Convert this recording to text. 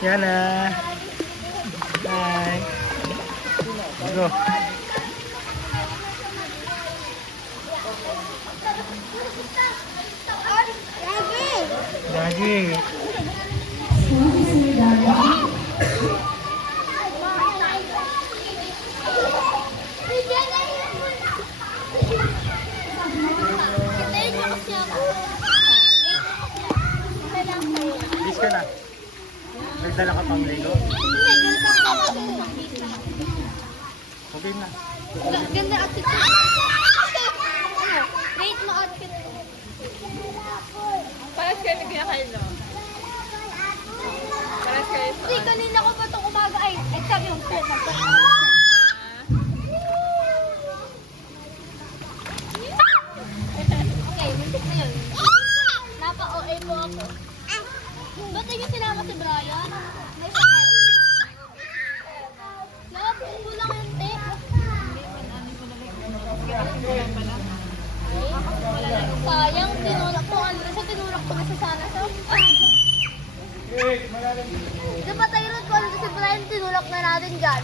Yana. Hi. Go. Lagi. Bis ka na. Nagdala ka pang Lego? Okay na. Ganda outfit ko. Rate mo outfit ko. Paras kayo ni Kuya Carlo. Paras kayo sa... Kasi kanina ko pa itong umaga ay sabi yung shirt na to. Okay, mintik na yun. Napa-OA mo ako. Ba't hindi sinama si Brian? May sakit. Love, kulang yung tape. Sayang, tinulak ko. Ano na siya, tinulak ko na siya sana siya. Di ba tayo rin ko si Brian, tinulak na natin dyan.